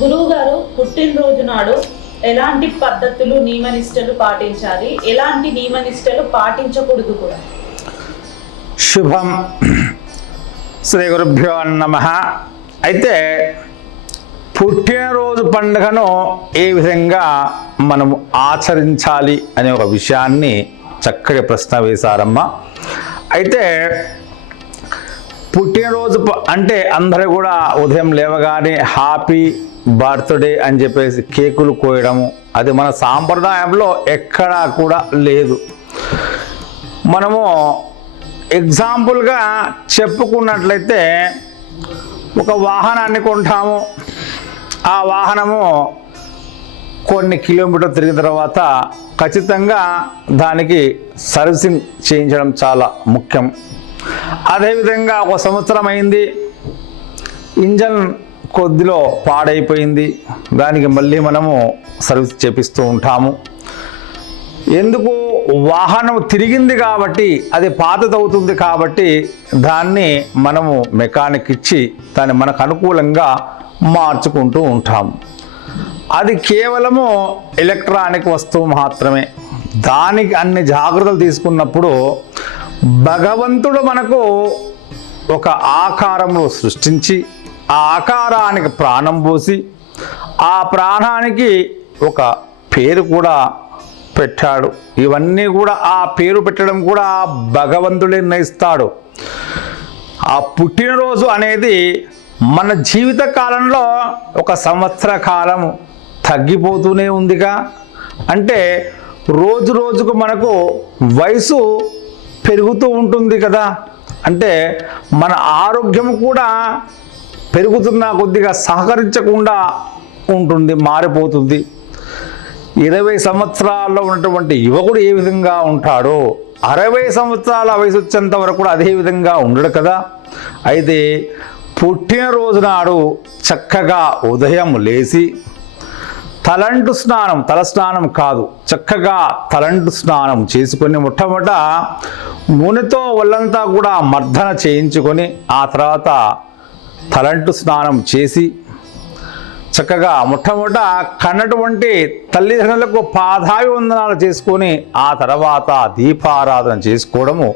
గురువు గారు పుట్టినరోజు నాడు ఎలాంటి పద్ధతులు నియమనిష్టలు పాటించాలి? ఎలాంటి నియమనిష్టలు పాటించకూడదు కూడా. శుభం. శ్రీ గురుభ్యో నమ. అయితే పుట్టినరోజు పండుగను ఏ విధంగా మనము ఆచరించాలి అనే ఒక విషయాన్ని చక్కటి ప్రశ్న వేశారమ్మ. అయితే పుట్టినరోజు అంటే అందరూ కూడా ఉదయం లేవగానే హ్యాపీ బర్త్డే అని చెప్పేసి కేకులు కోయడము. అది మన సాంప్రదాయంలో ఎక్కడా కూడా లేదు. మనము ఎగ్జాంపుల్గా చెప్పుకున్నట్లయితే ఒక వాహనాన్ని కొంటాము. ఆ వాహనము కొన్ని కిలోమీటర్ తిరిగిన తర్వాత ఖచ్చితంగా దానికి సర్వీసింగ్ చేయించడం చాలా ముఖ్యం. అదేవిధంగా ఒక సంవత్సరం అయింది. ఇంజన్ కొద్దిలో పాడైపోయింది. దానికి మళ్ళీ మనము సర్వీస్ చేపిస్తూ ఉంటాము. ఎందుకు? వాహనం తిరిగింది కాబట్టి అది పాతదవుతుంది కాబట్టి దాన్ని మనము మెకానిక్ ఇచ్చి దాన్ని మనకు అనుకూలంగా మార్చుకుంటూ ఉంటాము. అది కేవలము ఎలక్ట్రానిక్ వస్తువు మాత్రమే. దానికి అన్ని జాగ్రత్తలు తీసుకున్నప్పుడు భగవంతుడు మనకు ఒక ఆకారము సృష్టించి ఆ ఆకారానికి ప్రాణం పోసి ఆ ప్రాణానికి ఒక పేరు కూడా పెట్టాడు. ఇవన్నీ కూడా ఆ పేరు పెట్టడం కూడా ఆ భగవంతుడే నిర్ణయిస్తాడు ఆ పుట్టినరోజు అనేది మన జీవిత కాలంలో ఒక సంవత్సర కాలం తగ్గిపోతూనే ఉందిగా. అంటే రోజు రోజుకు మనకు వయసు పెరుగుతూ ఉంటుంది కదా. అంటే మన ఆరోగ్యం కూడా పెరుగుతున్న కొద్దిగా సహకరించకుండా ఉంటుంది మారిపోతుంది. ఇరవై సంవత్సరాల్లో ఉన్నటువంటి యువకుడు ఏ విధంగా ఉంటాడో అరవై సంవత్సరాల వయసు వచ్చేంత వరకు కూడా అదే విధంగా ఉండడు కదా. అయితే పుట్టినరోజు నాడు చక్కగా ఉదయం లేచి తలంటు స్నానం తల స్నానం కాదు చక్కగా తలంటు స్నానం చేసుకొని మొట్టమొదట నూనెతో ఒళ్ళంతా కూడా మర్దన చేయించుకొని ఆ తర్వాత తలంటు స్నానం చేసి చక్కగా మొట్టమొదట కన్నటువంటి తల్లిదండ్రులకు పాదాభివందనాలు చేసుకొని ఆ తర్వాత దీపారాధన చేసుకోవడము.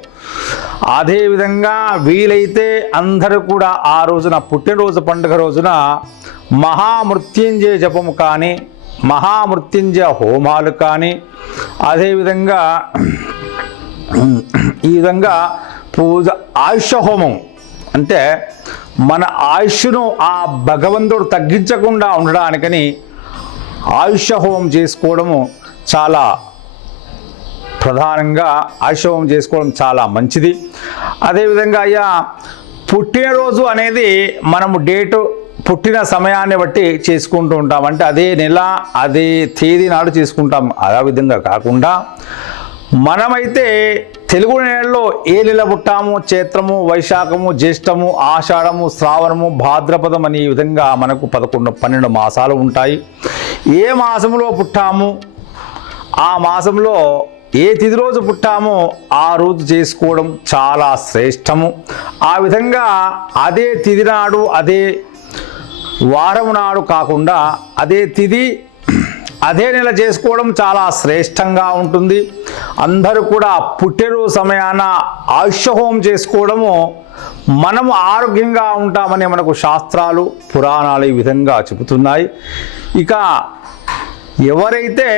అదేవిధంగా వీలైతే అందరూ కూడా ఆ రోజున పుట్టినరోజు పండుగ రోజున మహామృత్యుంజయ జపము కానీ మహామృత్యుంజయ హోమాలు కానీ అదేవిధంగా ఈ విధంగా పూజ ఆయుష హోమం అంటే మన ఆయుష్ను ఆ భగవంతుడు తగ్గించకుండా ఉండడానికని ఆయుష హోమం చేసుకోవడము చాలా ప్రధానంగా ఆయుష హోమం చేసుకోవడం చాలా మంచిది. అదేవిధంగా అయ్యా పుట్టినరోజు అనేది మనము డేటు పుట్టిన సమయాన్ని బట్టి చేసుకుంటూ ఉంటాం. అంటే అదే నెల అదే తేదీ నాడు చేసుకుంటాం. అదే విధంగా కాకుండా మనమైతే తెలుగు నేలలో ఏ నెల పుట్టాము చైత్రము వైశాఖము జ్యేష్టము ఆషాఢము శ్రావణము భాద్రపదం అనే విధంగా మనకు పదకొండు పన్నెండు మాసాలు ఉంటాయి. ఏ మాసంలో పుట్టాము? ఆ మాసంలో ఏ తిథి రోజు పుట్టామో ఆ రోజు చేసుకోవడం చాలా శ్రేష్టము. ఆ విధంగా అదే తిది నాడు అదే వారం నాడు కాకుండా అదే తిది అదే నెల చేసుకోవడం చాలా శ్రేష్టంగా ఉంటుంది. అందరూ కూడా పుట్టినరోజు సమయాన ఆయుష్యహోమం చేసుకోవడము మనం ఆరోగ్యంగా ఉంటామని మనకు శాస్త్రాలు పురాణాలు ఈ విధంగా చెబుతున్నాయి. ఇక ఎవరైతే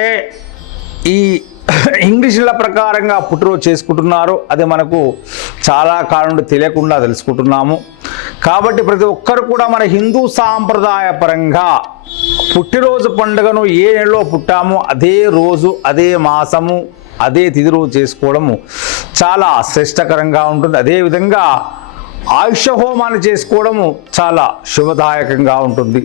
ఈ ఇంగ్లీషుల ప్రకారంగా పుట్టినరోజు చేసుకుంటున్నారో అది మనకు చాలా కాలం నుండి తెలియకుండా తెలుసుకుంటున్నాము. కాబట్టి ప్రతి ఒక్కరు కూడా మన హిందూ సాంప్రదాయ పరంగా పుట్టినరోజు పండుగను ఏ నెలలో పుట్టామో అదే రోజు అదే మాసము అదే తిథి రోజు చేసుకోవడము చాలా శ్రేష్టకరంగా ఉంటుంది. అదేవిధంగా ఆయుష హోమాన్ని చేసుకోవడము చాలా శుభదాయకంగా ఉంటుంది.